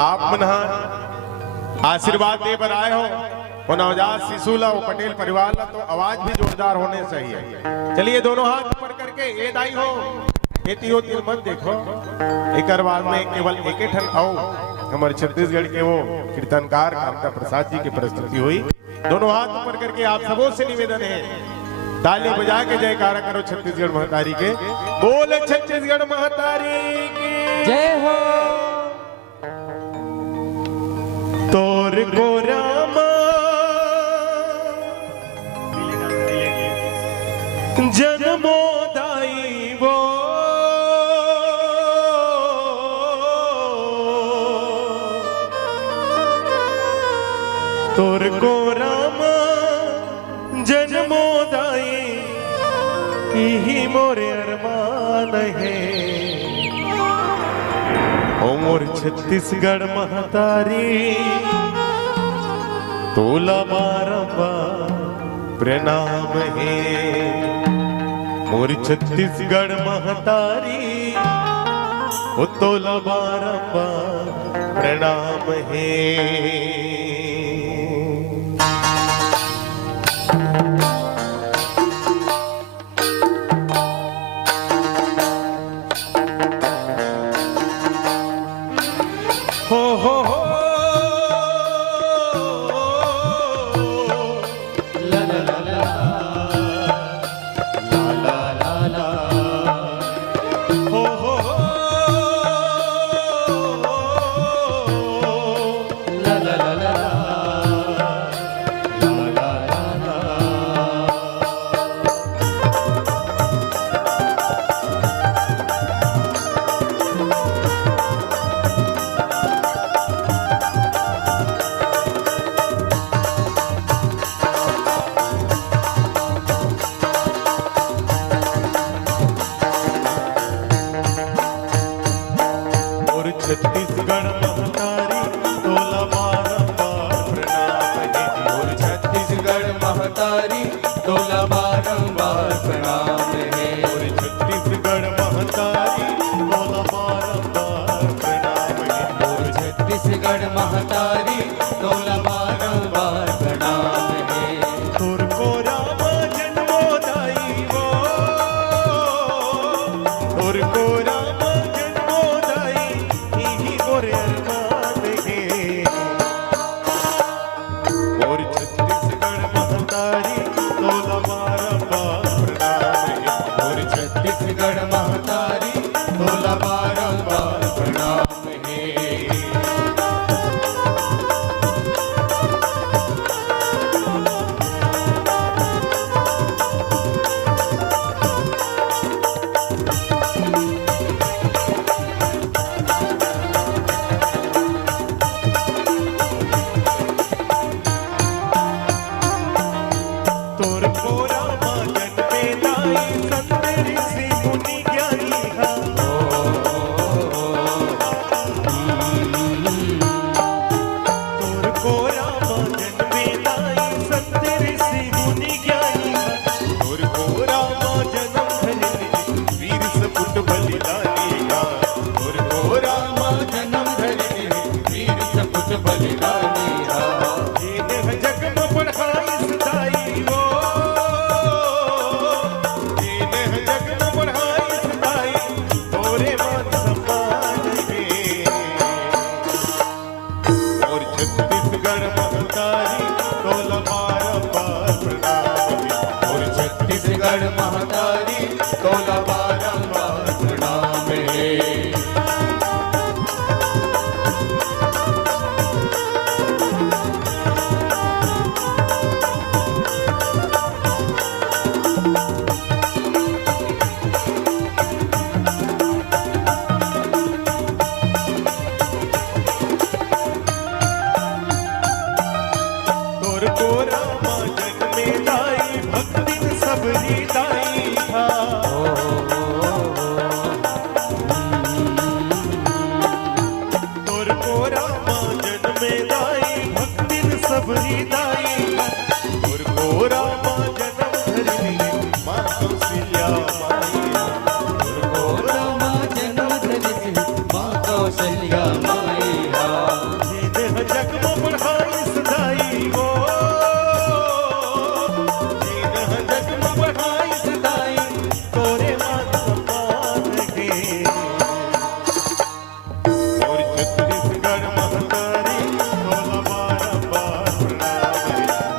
आप मन आशीर्वाद दे बर आए हो वो नवजात शिशु ला वो पटेल परिवार ला, तो आवाज भी जोरदार होने चाहिए। चलिए दोनों हाथ ऊपर करके ये दाई हो खेती हो तिल मत देखो। एक बाद में केवल एक ठन आओ हमारे छत्तीसगढ़ के वो कीर्तनकार कामता प्रसाद जी की प्रस्तुति हुई। दोनों हाथ ऊपर करके आप सबों से निवेदन है ताली बजा के जयकारा करो छत्तीसगढ़ महतारी के। बोले छत्तीसगढ़ महतारी की जय हो। तोर को रामा जन्मोदाई वो तोर को रामा जन्मोदाई यही मोरे अरमान है। ओ मोर छत्तीसगढ़ महतारी तोला बारंबार प्रणाम है। मोर छत्तीसगढ़ महतारी ओ तोला बारंबार प्रणाम है। छत्तीसगढ़ महतारी तोला बारंबार प्रणाम है। और छत्तीसगढ़ महतारी तोला बारंबार प्रणाम है। और छत्तीसगढ़ महतारी तोला बारंबार प्रणाम है। और छत्तीसगढ़ महतारी तोला बारंबार प्रणाम है। तोर को राम जन्मोदाई वो तोर को राम जन्मोदाई यही मोरे अरमान है। और छत्तीसगढ़ महतारी तोला बारंबार प्रणाम है। और छत्तीसगढ़ महतारी तोला बारंबार प्रणाम है। तोर को राम जन्मे दाई संत ऋषि मुनि ज्ञानी हा। तोर को राम जन्मे दाई संत ऋषि मुनि ज्ञानी हा। तोर को राम जन्म धरि वीर सपूत बलिदानी हा। और को राम जन्म धरि वीर सपूत बलिदानी हा। देह जग में बढ़ाई सदाई वो देह जग में बढ़ाई सदाई तोरे मान सम्मान है। और छत्तीसगढ़ महतारी तोला बारंबार प्रणाम है। और छत्तीसगढ़ महतारी तोला बारंबार प्रणाम है। तोर को राम जन्मे दाई भक्ति सबरी दाई था। तोर को राम जन्मे दाई भक्ति सबरी दाई था। तोर को राम जन्म धरि मां कौशल्या माई हा। और को राम जन्म धरि मां कौशल्या माई हा। छत्तीसगढ़ महतारी तोला बारंबार प्रणाम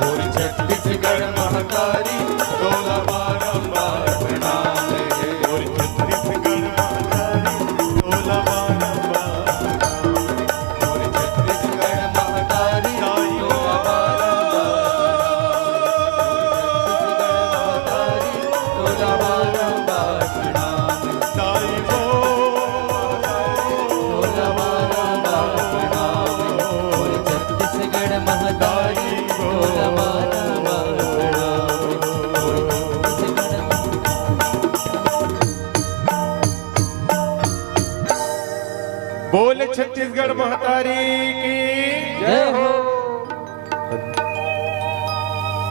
बोल छत्तीसगढ़ महतारी तोला बारंबार प्रणाम रे। और छत्तीसगढ़ महतारी तोला बारंबार बोल छत्तीसगढ़ महतारी तोला बारंबार प्रणाम रे। ताई हो तोला बारंबार प्रणाम रे। बोल छत्तीसगढ़ महतारी तोला बारंबार प्रणाम रे। बोल छत्तीसगढ़ बोल छत्तीसगढ़ महतारी